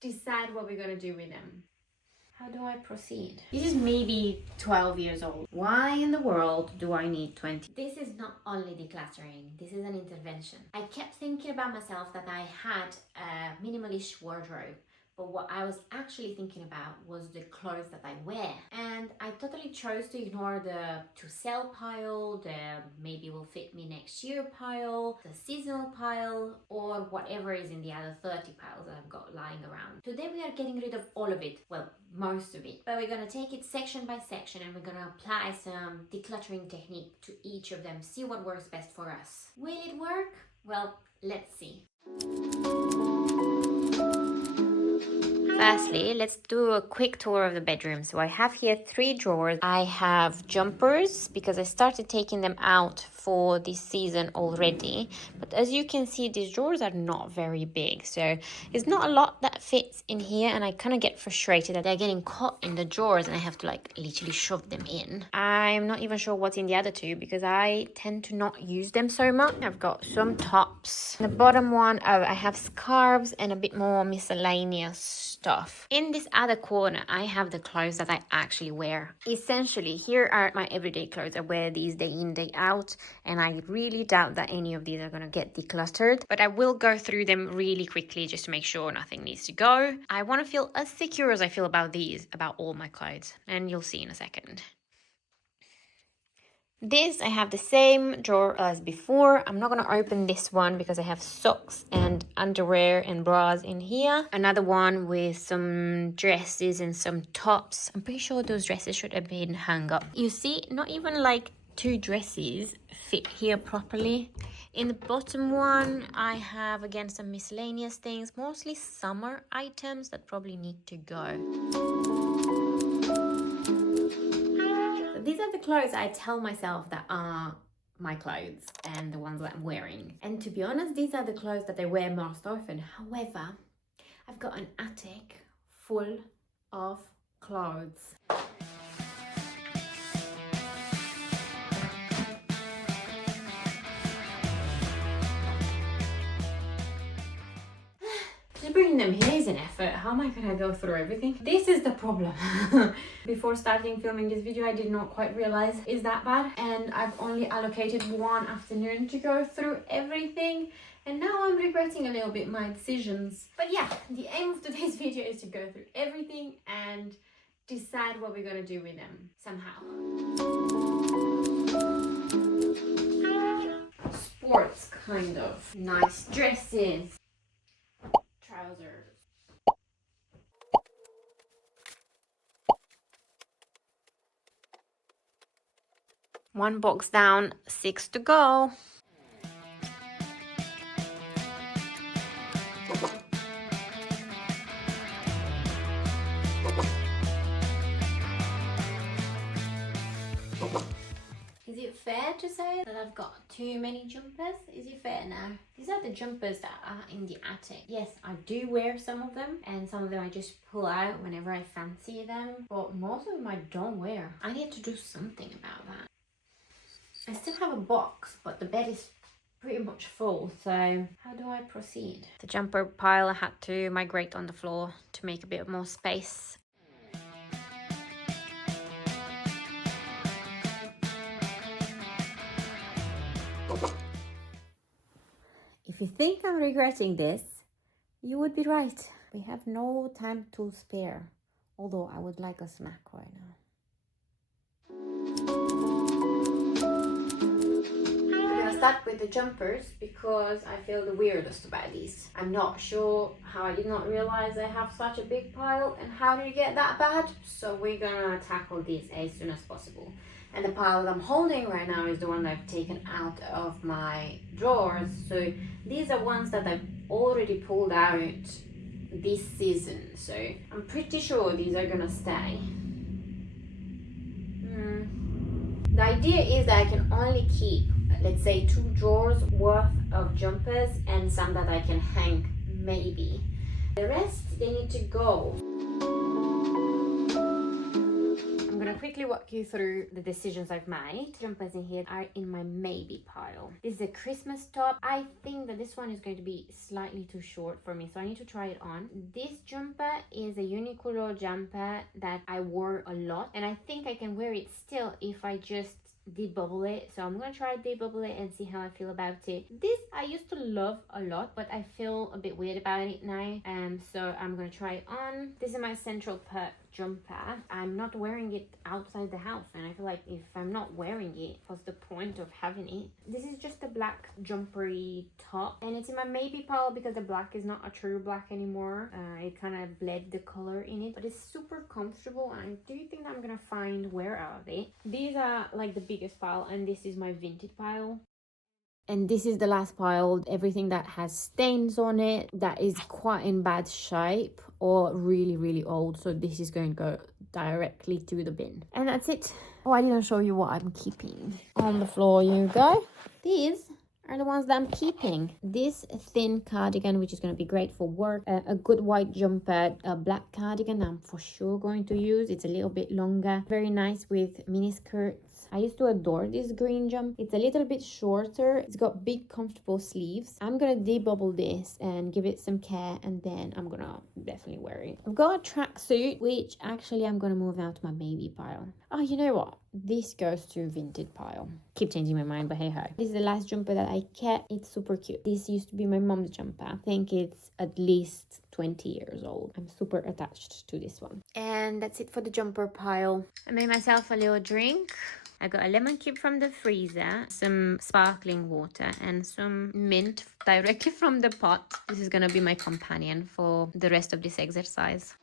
decide what we're going to do with them. How do I proceed? This is maybe 12 years old. Why in the world do I need 20? This is not only decluttering, this is an intervention. I kept thinking about myself that I had a minimalist wardrobe, but what I was actually thinking about was the clothes that I wear. And I totally chose to ignore the to sell pile, the maybe will fit me next year pile, the seasonal pile, or whatever is in the other 30 piles that I've got lying around. Today we are getting rid of all of it. Well, most of it. But we're gonna take it section by section and we're gonna apply some decluttering technique to each of them, see what works best for us. Will it work? Well, let's see. Firstly, let's do a quick tour of the bedroom. So I have here 3 drawers. I have jumpers because I started taking them out for this season already. But as you can see, these drawers are not very big. So there's not a lot that fits in here. And I kind of get frustrated that they're getting caught in the drawers and I have to like literally shove them in. I'm not even sure what's in the other 2 because I tend to not use them so much. I've got some tops. The bottom one, I have scarves and a bit more miscellaneous stuff. In this other corner, I have the clothes that I actually wear. Essentially, here are my everyday clothes. I wear these day in, day out, and I really doubt that any of these are going to get decluttered, but I will go through them really quickly just to make sure nothing needs to go. I want to feel as secure as I feel about these, about all my clothes, and you'll see in a second. This, I have the same drawer as before. I'm not going to open this one because I have socks and underwear and bras in here. Another one with some dresses and some tops. I'm pretty sure those dresses should have been hung up. You see, not even like 2 dresses fit here properly. In the bottom one, I have again some miscellaneous things, mostly summer items that probably need to go. These are the clothes I tell myself that are my clothes and the ones that I'm wearing. And to be honest, these are the clothes that I wear most often. However, I've got an attic full of clothes. Just bringing them here is an effort. How am I gonna go through everything? This is the problem. Before starting filming this video, I did not quite realize it's that bad, and I've only allocated one afternoon to go through everything, and now I'm regretting a little bit my decisions. But yeah, the aim of today's video is to go through everything and decide what we're gonna do with them somehow. Sports, kind of. Nice dresses. Trousers. One box down, 6 to go. Is it fair to say that I've got too many jumpers? Is it fair now? These are the jumpers that are in the attic. Yes, I do wear some of them, and some of them I just pull out whenever I fancy them, but most of them I don't wear. I need to do something about that. I still have a box, but the bed is pretty much full, so how do I proceed? The jumper pile I had to migrate on the floor to make a bit more space. If you think I'm regretting this, you would be right. We have no time to spare, although I would like a snack right now. I'm gonna start with the jumpers because I feel the weirdest about these. I'm not sure how I did not realize I have such a big pile and how did it get that bad. So we're gonna tackle this as soon as possible. And the pile that I'm holding right now is the one that I've taken out of my drawers. So these are ones that I've already pulled out this season. So I'm pretty sure these are gonna stay. The idea is that I can only keep, let's say, 2 drawers worth of jumpers and some that I can hang, maybe. The rest, they need to go. I'm gonna quickly walk you through the decisions I've made. Jumpers in here are in my maybe pile. This is a Christmas top. I think that this one is going to be slightly too short for me, so I need to try it on. This jumper is a Uniqlo jumper that I wore a lot, and I think I can wear it still if I just debubble it. So I'm gonna try debubble it and see how I feel about it. This I used to love a lot, but I feel a bit weird about it now, so I'm gonna try it on. This is my Central Perk jumper. I'm not wearing it outside the house, and I feel like if I'm not wearing it, what's the point of having it? This is just a black jumpery top, and it's in my maybe pile because the black is not a true black anymore. It kind of bled the color in it, but it's super comfortable, and I do think that I'm gonna find wear out of it. These are like the biggest pile, and this is my vintage pile. And this is the last pile, everything that has stains on it, that is quite in bad shape or really, really old. So this is going to go directly to the bin. And that's it. Oh, I didn't show you what I'm keeping. On the floor you go. These are the ones that I'm keeping. This thin cardigan, which is going to be great for work. A good white jumper, a black cardigan I'm for sure going to use. It's a little bit longer. Very nice with mini skirts. I used to adore this green jump. It's a little bit shorter. It's got big comfortable sleeves. I'm gonna debubble this and give it some care, and then I'm gonna definitely wear it. I've got a tracksuit, which actually I'm gonna move out to my maybe pile. Oh, you know what? This goes to vintage pile. Keep changing my mind, but hey ho. This is the last jumper that I kept. It's super cute. This used to be my mom's jumper. I think it's at least 20 years old. I'm super attached to this one. And that's it for the jumper pile. I made myself a little drink. I got a lemon cube from the freezer, some sparkling water, and some mint directly from the pot. This is gonna be my companion for the rest of this exercise.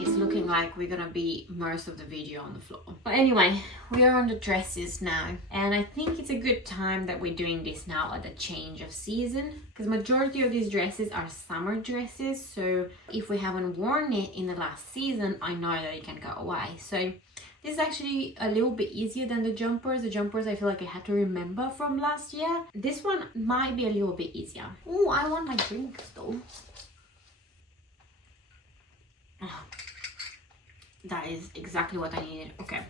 It's looking like we're gonna be most of the video on the floor. But anyway, we are on the dresses now, and I think it's a good time that we're doing this now at the change of season, because majority of these dresses are summer dresses. So if we haven't worn it in the last season, I know that it can go away. So this is actually a little bit easier than the jumpers. The jumpers I feel like I had to remember from last year. This one might be a little bit easier. Oh, I want my drinks though. Oh, that is exactly what I needed. Okay.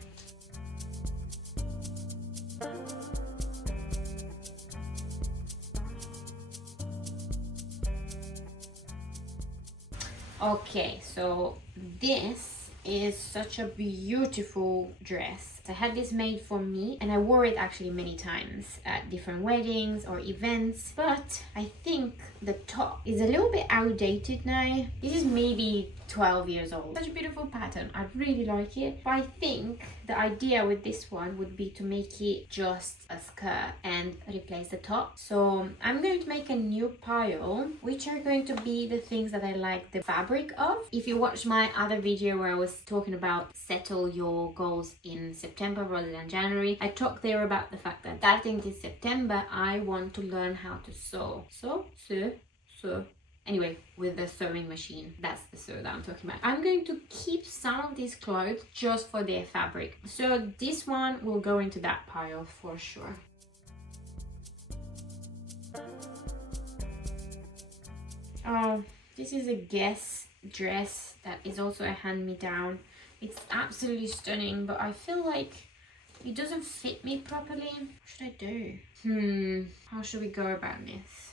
Okay, so this is such a beautiful dress. I had this made for me, and I wore it actually many times at different weddings or events, but I think the top is a little bit outdated now. This is maybe 12 years old. Such a beautiful pattern. I really like it, but I think the idea with this one would be to make it just a skirt and replace the top. So I'm going to make a new pile, which are going to be the things that I like the fabric of. If you watched my other video where I was talking about settle your goals in September rather than January, I talked there about the fact that starting this September I want to learn how to sew. So anyway, with the sewing machine, that's the sew that I'm talking about. I'm going to keep some of these clothes just for their fabric. So this one will go into that pile for sure. Oh, this is a Guess dress that is also a hand-me-down. It's absolutely stunning, but I feel like it doesn't fit me properly. What should I do? How should we go about this?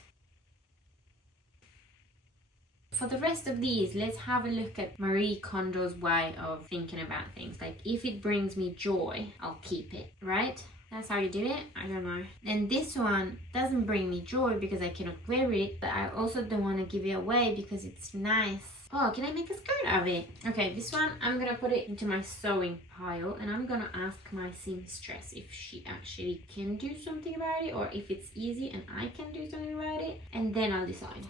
For the rest of these, let's have a look at Marie Kondo's way of thinking about things. Like, if it brings me joy, I'll keep it, right? That's how you do it? I don't know. Then this one doesn't bring me joy because I cannot wear it, but I also don't want to give it away because it's nice. Oh, can I make a skirt out of it? Okay, this one, I'm gonna put it into my sewing pile, and I'm gonna ask my seamstress if she actually can do something about it, or if it's easy and I can do something about it, and then I'll decide.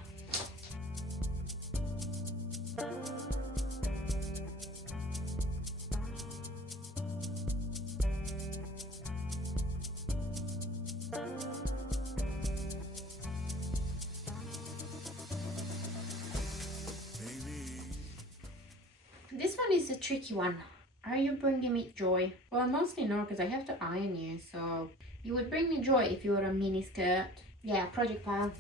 This one is a tricky one. Are you bringing me joy? Well, mostly no, because I have to iron you, so you would bring me joy if you were a mini skirt. Yeah, project pile.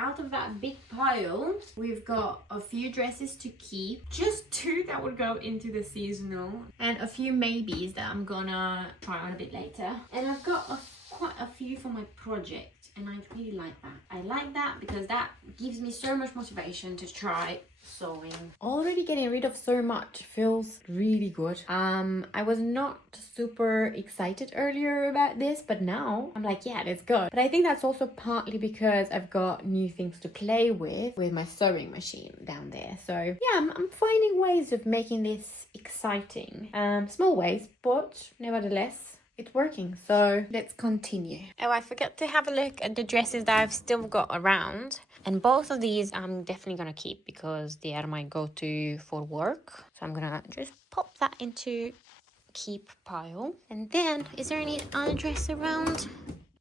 out of that big pile, we've got a few dresses to keep, just 2 that would go into the seasonal, and a few maybes that I'm gonna try on a bit later. And I've got quite a few for my project, and I really like that. I like that because that gives me so much motivation to try sewing. Already getting rid of so much feels really good. I was not super excited earlier about this, but now I'm like, yeah, it's good. But I think that's also partly because I've got new things to play with my sewing machine down there. So yeah, I'm finding ways of making this exciting. Small ways, but nevertheless it's working. So let's continue. Oh, I forgot to have a look at the dresses that I've still got around. And both of these I'm definitely gonna keep because they are my go-to for work. So I'm gonna just pop that into keep pile. And then, is there any other dress around?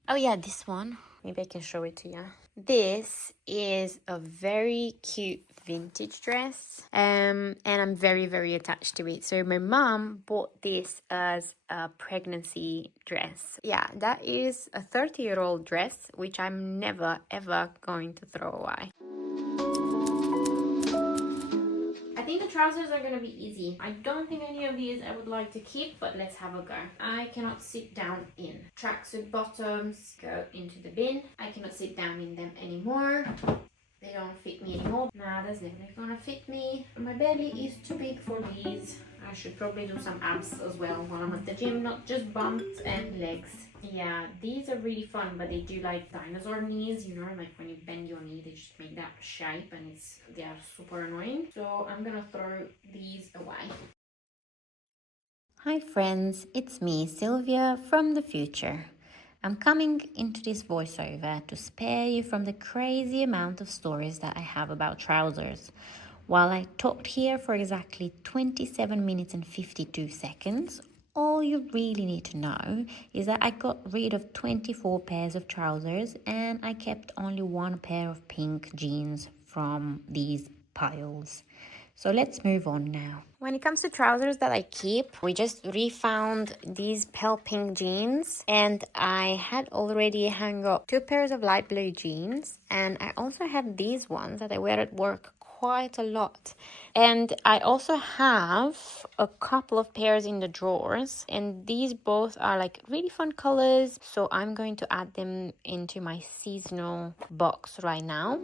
Oh yeah, this one. Maybe I can show it to you. This is a very cute vintage dress, and I'm very, very attached to it. So my mom bought this as a pregnancy dress. Yeah, that is a 30-year-old dress, which I'm never, ever going to throw away. I think the trousers are going to be easy. I don't think any of these I would like to keep, but let's have a go. I cannot sit down in. Tracksuit bottoms go into the bin. I cannot sit down in them anymore. They don't fit me anymore. Nah, that's definitely gonna fit me. My belly is too big for these. I should probably do some abs as well while I'm at the gym, not just bumps and legs. Yeah, these are really fun, but they do like dinosaur knees, you know, like when you bend your knee, they just make that shape, and they are super annoying. So I'm gonna throw these away. Hi friends, it's me, Sylvia from the future. I'm coming into this voiceover to spare you from the crazy amount of stories that I have about trousers. While I talked here for exactly 27 minutes and 52 seconds, all you really need to know is that I got rid of 24 pairs of trousers and I kept only 1 pair of pink jeans from these piles. So let's move on now. When it comes to trousers that I keep, we just refound these pale pink jeans, and I had already hung up 2 pairs of light blue jeans, and I also had these ones that I wear at work quite a lot. And I also have a couple of pairs in the drawers, and these both are like really fun colors, so I'm going to add them into my seasonal box right now.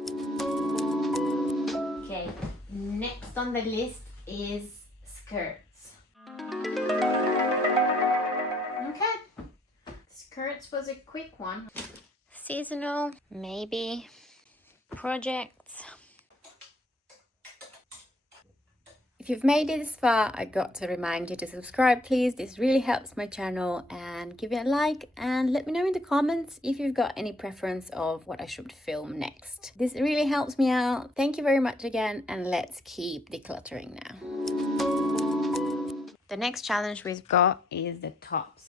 Okay, next on the list is skirts. Okay, skirts was a quick one. Seasonal, maybe. Projects. If you've made it this far, I got to remind you to subscribe, please. This really helps my channel, and give it a like and let me know in the comments if you've got any preference of what I should film next. This really helps me out. Thank you very much again, and let's keep decluttering now. The next challenge we've got is the tops.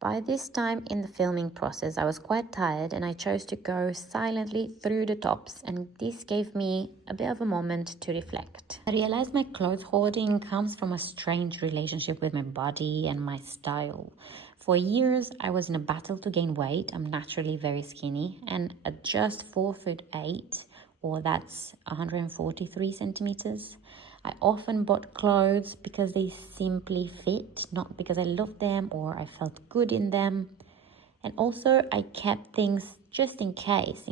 By this time in the filming process, I was quite tired and I chose to go silently through the tops, and this gave me a bit of a moment to reflect. I realized my clothes hoarding comes from a strange relationship with my body and my style. For years, I was in a battle to gain weight. I'm naturally very skinny, and at just 4'8", or that's 143 centimeters, I often bought clothes because they simply fit, not because I loved them or I felt good in them. And also I kept things just in case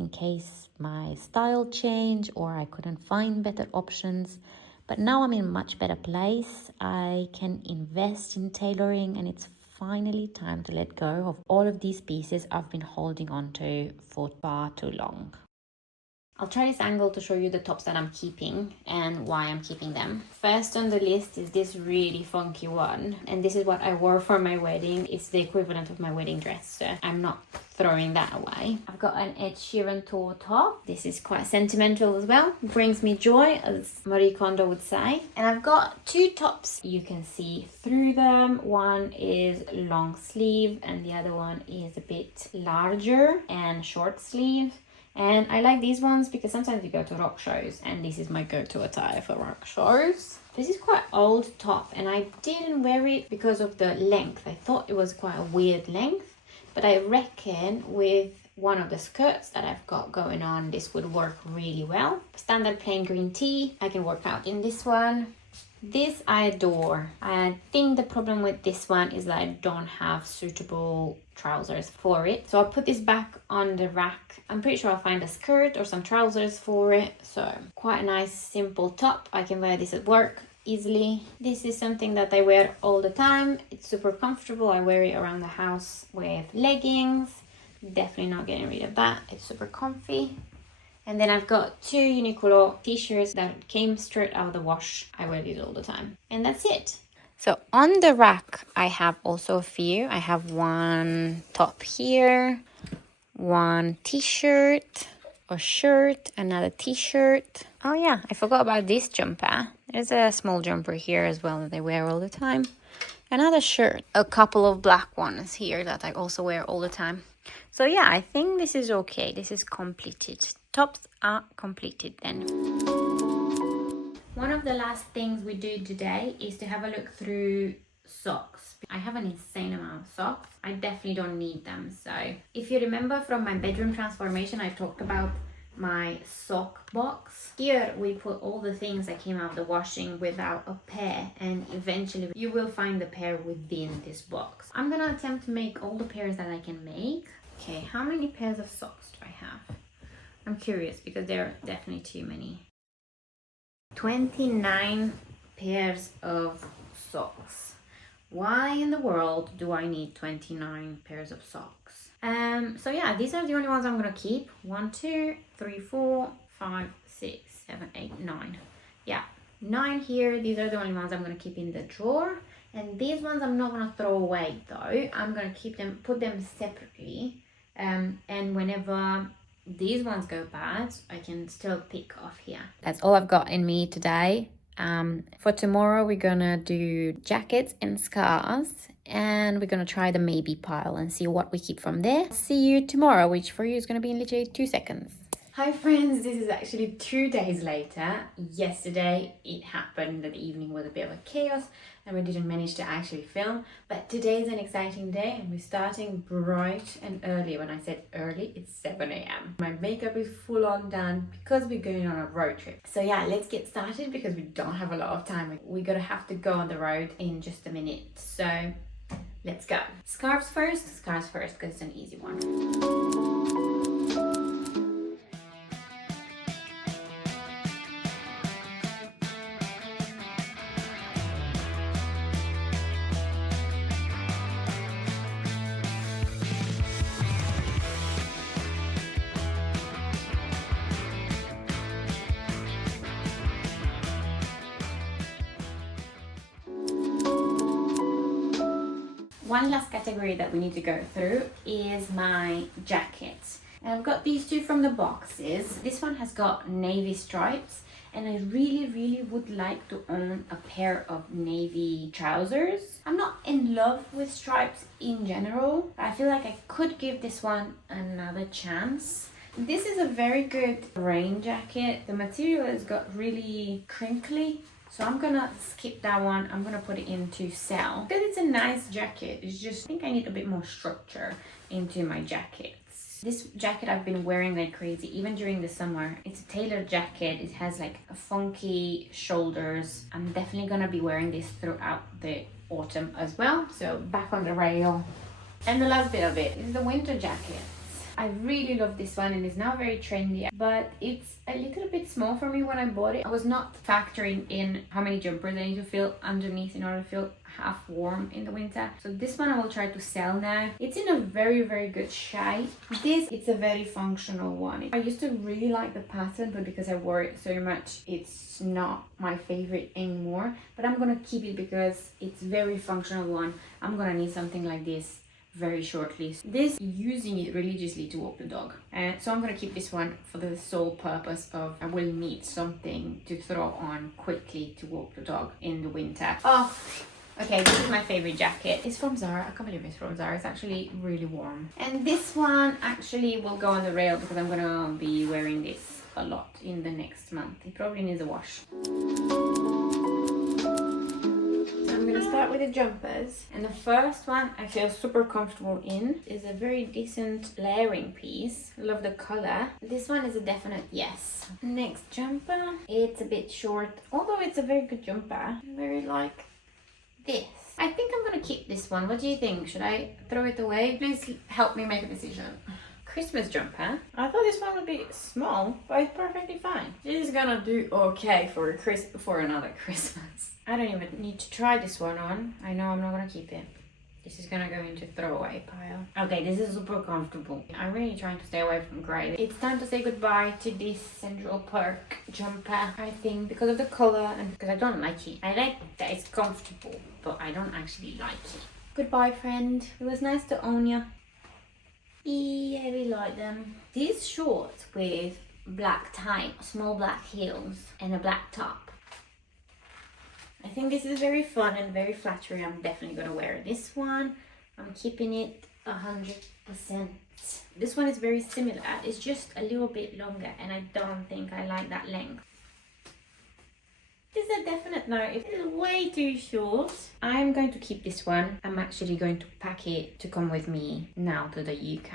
my style changed or I couldn't find better options. But now I'm in a much better place. I can invest in tailoring, and it's finally time to let go of all of these pieces I've been holding on to for far too long. I'll try this angle to show you the tops that I'm keeping and why I'm keeping them. First on the list is this really funky one, and this is what I wore for my wedding. It's the equivalent of my wedding dress, so I'm not throwing that away. I've got an Ed Sheeran tour top. This is quite sentimental as well. It brings me joy, as Marie Kondo would say. And I've got 2 tops. You can see through them. One is long sleeve and the other one is a bit larger and short sleeve. And I like these ones because sometimes you go to rock shows, and this is my go-to attire for rock shows. This is quite old top, and I didn't wear it because of the length. I thought it was quite a weird length, but I reckon with one of the skirts that I've got going on, this would work really well. Standard plain green tee, I can work out in this one. This I adore. I think the problem with this one is that I don't have suitable trousers for it. So I'll put this back on the rack. I'm pretty sure I'll find a skirt or some trousers for it. So quite a nice simple top. I can wear this at work easily. This is something that I wear all the time. It's super comfortable. I wear it around the house with leggings. Definitely not getting rid of that. It's super comfy. And then I've got 2 Uniqlo t-shirts that came straight out of the wash. I wear these all the time. And that's it. So on the rack, I have also a few. I have one top here, one t-shirt, a shirt, another t-shirt. Oh yeah, I forgot about this jumper. There's a small jumper here as well that I wear all the time. Another shirt, a couple of black ones here that I also wear all the time. So yeah, I think this is okay. This is completed. Tops are completed then. One of the last things we do today is to have a look through socks. I have an insane amount of socks. I definitely don't need them. So if you remember from my bedroom transformation, I talked about my sock box. Here we put all the things that came out of the washing without a pair, and eventually you will find the pair within this box. I'm gonna attempt to make all the pairs that I can make. Okay, how many pairs of socks do I have? I'm curious because there are definitely too many. 29 pairs of socks. Why in the world do I need 29 pairs of socks? So yeah, these are the only ones I'm gonna keep. 1, 2, 3, 4, 5, 6, 7, 8, 9. Yeah, 9 here. These are the only ones I'm gonna keep in the drawer. And these ones I'm not gonna throw away though. I'm gonna keep them, put them separately. And whenever these ones go bad, I can still pick off here. That's all I've got in me today. For tomorrow, we're gonna do jackets and scarves, and we're gonna try the maybe pile and see what we keep from there. See you tomorrow, which for you is gonna be in literally 2 seconds. Hi friends, this is actually 2 days later. Yesterday it happened that the evening was a bit of a chaos and we didn't manage to actually film, but today is an exciting day and we're starting bright and early. When I said early, it's 7 a.m. My makeup is full on done because we're going on a road trip. So yeah, let's get started because we don't have a lot of time. We're gonna have to go on the road in just a minute. So let's go. Scarves first because it's an easy one. One last category that we need to go through is my jackets. And I've got these 2 from the boxes. This one has got navy stripes and I really would like to own a pair of navy trousers. I'm not in love with stripes in general, but I feel like I could give this one another chance. This is a very good rain jacket. The material has got really crinkly. So I'm gonna skip that one. I'm gonna put it into sell because it's a nice jacket. It's just, I think I need a bit more structure into my jackets. This jacket I've been wearing like crazy, even during the summer. It's a tailored jacket. It has like a funky shoulders. I'm definitely gonna be wearing this throughout the autumn as well. So back on the rail. And the last bit of it is the winter jacket. I really love this one and it's now very trendy, but it's a little bit small for me when I bought it. I was not factoring in how many jumpers I need to fill underneath in order to feel half warm in the winter. So this one I will try to sell now. It's in a very good shape. It's a very functional one. I used to really like the pattern, but because I wore it so much, it's not my favorite anymore. But I'm gonna keep it because it's very functional one. I'm gonna need something like this very shortly. This, using it religiously to walk the dog. So I'm gonna keep this one for the sole purpose of I will need something to throw on quickly to walk the dog in the winter. Oh, okay, this is my favorite jacket. It's from Zara. I can't believe it's from Zara. It's actually really warm. And this one actually will go on the rail because I'm gonna be wearing this a lot in the next month. It probably needs a wash. gonna start with the jumpers. And the first one I feel super comfortable in is a very decent layering piece. Love the color. This one is a definite yes. Next jumper. It's a bit short, although it's a very good jumper. Very like this. I think I'm gonna keep this one. What do you think? Should I throw it away? Please help me make a decision. Christmas jumper. I thought this one would be small, but it's perfectly fine. This is gonna do okay for another Christmas. I don't even need to try this one on. I know I'm not gonna keep it. This is gonna go into throwaway pile. Okay, this is super comfortable. I'm really trying to stay away from grey. It's time to say goodbye to this Central Park jumper, I think, because of the color and because I don't like it. I like that it's comfortable, but I don't actually like it. Goodbye, friend. It was nice to own you. Yeah, I really like them. These shorts with black tie, small black heels and a black top. I think this is very fun and very flattering. I'm definitely gonna wear this one. I'm keeping it 100%. This one is very similar. It's just a little bit longer and I don't think I like that length. This is a definite no. It is way too short. I'm going to keep this one. I'm actually going to pack it to come with me now to the UK.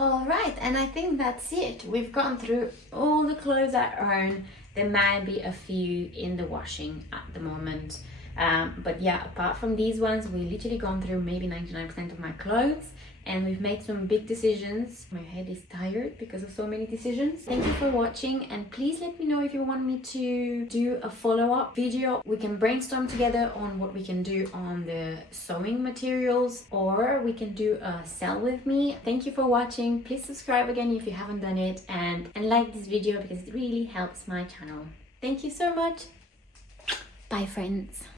Alright, and I think that's it. We've gone through all the clothes I own. There might be a few in the washing at the moment. But yeah, apart from these ones, we've literally gone through maybe 99% of my clothes. And we've made some big decisions. My head is tired because of so many decisions. Thank you for watching, and please let me know if you want me to do a follow-up video. We can brainstorm together on what we can do on the sewing materials, or we can do a sell with me. Thank you for watching. Please subscribe again if you haven't done it, and like this video because it really helps my channel. Thank you so much. Bye, friends.